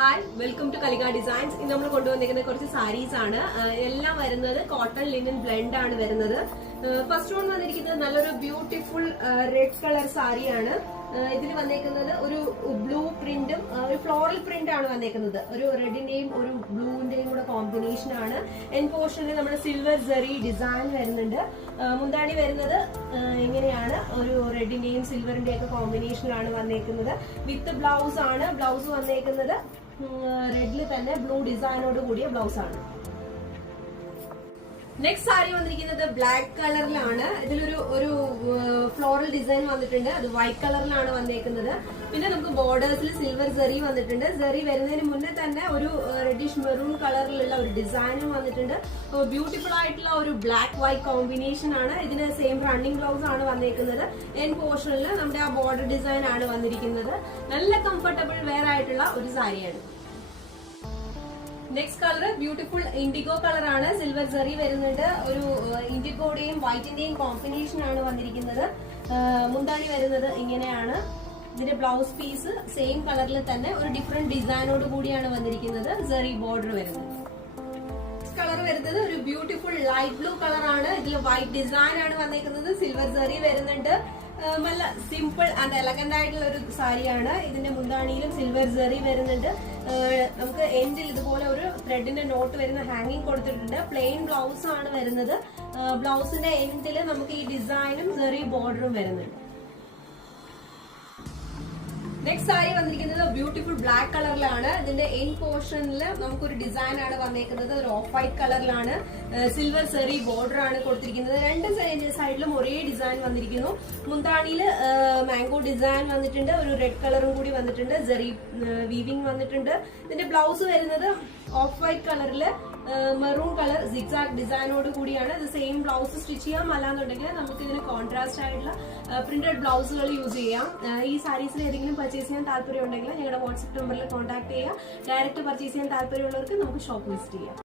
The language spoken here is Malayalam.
Hi, welcome to Kalika designs. ഇന്ന് നമ്മൾ കൊണ്ടുവന്നിരിക്കുന്ന കുറച്ച് സാരീസ് ആണ്. എല്ലാം വരുന്നത് കോട്ടൺ ലിനൻ ബ്ലെൻഡ് ആണ് വരുന്നത്. ഫസ്റ്റ് വൺ വന്നിരിക്കുന്നത് നല്ലൊരു ബ്യൂട്ടിഫുൾ റെഡ് കളർ സാരിയാണ്. ഇതിൽ വന്നേക്കുന്നത് ഒരു ബ്ലൂ പ്രിന്റും ഒരു ഫ്ലോറൽ പ്രിന്റ് ആണ് വന്നേക്കുന്നത്. ഒരു റെഡിന്റെയും ഒരു ബ്ലൂവിന്റെയും കൂടെ കോമ്പിനേഷൻ ആണ്. എൻ പോർഷനിൽ നമ്മുടെ സിൽവർ ജെറി ഡിസൈൻ വരുന്നുണ്ട്. മുന്താണി വരുന്നത് ഇങ്ങനെയാണ്, ഒരു റെഡിന്റെയും സിൽവറിന്റെയും ഒക്കെ കോമ്പിനേഷനിലാണ് വന്നേക്കുന്നത്. വിത്ത് ബ്ലൗസ് ആണ്. ബ്ലൗസ് വന്നേക്കുന്നത് റെഡിൽ തന്നെ ബ്ലൂ ഡിസൈനോട് കൂടിയ ബ്ലൗസ് ആണ്. നെക്സ്റ്റ് സാരി വന്നിരിക്കുന്നത് ബ്ലാക്ക് കളറിലാണ്. ഇതിലൊരു ഫ്ലോറൽ ഡിസൈൻ വന്നിട്ടുണ്ട്. അത് വൈറ്റ് കളറിലാണ് വന്നേക്കുന്നത്. പിന്നെ നമുക്ക് ബോർഡേഴ്സിൽ സിൽവർ സെറി വന്നിട്ടുണ്ട്. സെറി വരുന്നതിന് മുന്നേ തന്നെ ഒരു റെഡിഷ് മെറൂൺ കളറിലുള്ള ഒരു ഡിസൈനും വന്നിട്ടുണ്ട്. ബ്യൂട്ടിഫുൾ ആയിട്ടുള്ള ഒരു ബ്ലാക്ക് വൈറ്റ് കോമ്പിനേഷൻ ആണ്. ഇതിന് സെയിം റണ്ണിംഗ് ബ്ലൗസ് ആണ് വന്നേക്കുന്നത്. എൻ പോർഷനിൽ നമ്മുടെ ആ ബോർഡർ ഡിസൈൻ ആണ് വന്നിരിക്കുന്നത്. നല്ല കംഫർട്ടബിൾ വെയർ ആയിട്ടുള്ള ഒരു സാരിയാണ്. Next colour beautiful IndiGo colour ആണ്. സിൽവർ സെറി വരുന്നുണ്ട്. ഒരു ഇൻഡിഗോയുടെയും വൈറ്റിന്റെയും കോമ്പിനേഷൻ ആണ് വന്നിരിക്കുന്നത്. മുന്താണി വരുന്നത് ഇങ്ങനെയാണ്. ഇതിന്റെ ബ്ലൗസ് പീസ് സെയിം കളറിൽ തന്നെ ഒരു ഡിഫറെന്റ് ഡിസൈനോട് കൂടിയാണ് വന്നിരിക്കുന്നത്. സെറി ബോർഡർ വരുന്നത്. കളർ വരുന്നത് ഒരു ബ്യൂട്ടിഫുൾ ലൈറ്റ് ബ്ലൂ കളർ ആണ്. ഇതിൽ വൈറ്റ് ഡിസൈൻ ആണ് വന്നിരിക്കുന്നത്. സിൽവർ സെറി വരുന്നുണ്ട്. നല്ല സിമ്പിൾ ആൻഡ് എലഗന്റ് ആയിട്ടുള്ള ഒരു സാരിയാണ്. ഇതിന്റെ മുന്താണിയിലും സിൽവർ സെറി വരുന്നുണ്ട്. നമുക്ക് എൻഡിൽ ഇതുപോലെ ഒരു ത്രെഡിന്റെ നോട്ട് വരുന്ന ഹാങ്ങിങ് കൊടുത്തിട്ടുണ്ട്. പ്ലെയിൻ ബ്ലൗസ് ആണ് വരുന്നത്. ബ്ലൗസിന്റെ എൻഡിൽ നമുക്ക് ഈ ഡിസൈനും സെറി ബോർഡറും വരുന്നുണ്ട്. നെക്സ്റ്റ് സാരി വന്നിരിക്കുന്നത് ബ്യൂട്ടിഫുൾ ബ്ലാക്ക് കളറിലാണ്. ഇതിന്റെ എൻ പോർഷനിൽ നമുക്കൊരു ഡിസൈൻ ആണ് വന്നേക്കുന്നത്. ഒരു ഓഫ് വൈറ്റ് കളറിലാണ്. സിൽവർ സെറി ബോർഡർ ആണ് കൊടുത്തിരിക്കുന്നത്. രണ്ട് സൈഡിലും ഒരേ ഡിസൈൻ വന്നിരിക്കുന്നു. മുന്താണിയിൽ മാംഗോ ഡിസൈൻ വന്നിട്ടുണ്ട്. ഒരു റെഡ് കളറും കൂടി വന്നിട്ടുണ്ട്. സെറി വീവിംഗ് വന്നിട്ടുണ്ട്. ഇതിന്റെ ബ്ലൗസ് വരുന്നത് ഓഫ് വൈറ്റ് കളറില് മെറൂൺ കളർ സിഗ്സാഗ് ഡിസൈനോട് കൂടിയാണ്. ഇത് സെയിം ബ്ലൗസ് സ്റ്റിച്ച് ചെയ്യാം. അല്ലാന്നുണ്ടെങ്കിൽ നമുക്ക് ഇതിന് കോൺട്രാസ്റ്റ് ആയിട്ടുള്ള പ്രിന്റഡ് ബ്ലൗസുകൾ യൂസ് ചെയ്യാം. ഈ സാരീസിൽ ഏതെങ്കിലും പർച്ചേസ് ചെയ്യാൻ താല്പര്യം ഉണ്ടെങ്കിൽ ഞങ്ങളുടെ വാട്സ്ആപ്പ് നമ്പറിൽ കോൺടാക്ട് ചെയ്യാം. ഡയറക്റ്റ് പർച്ചേസ് ചെയ്യാൻ താല്പര്യമുള്ളവർക്ക് നമുക്ക് ഷോപ്പ് വിസിറ്റ് ചെയ്യാം.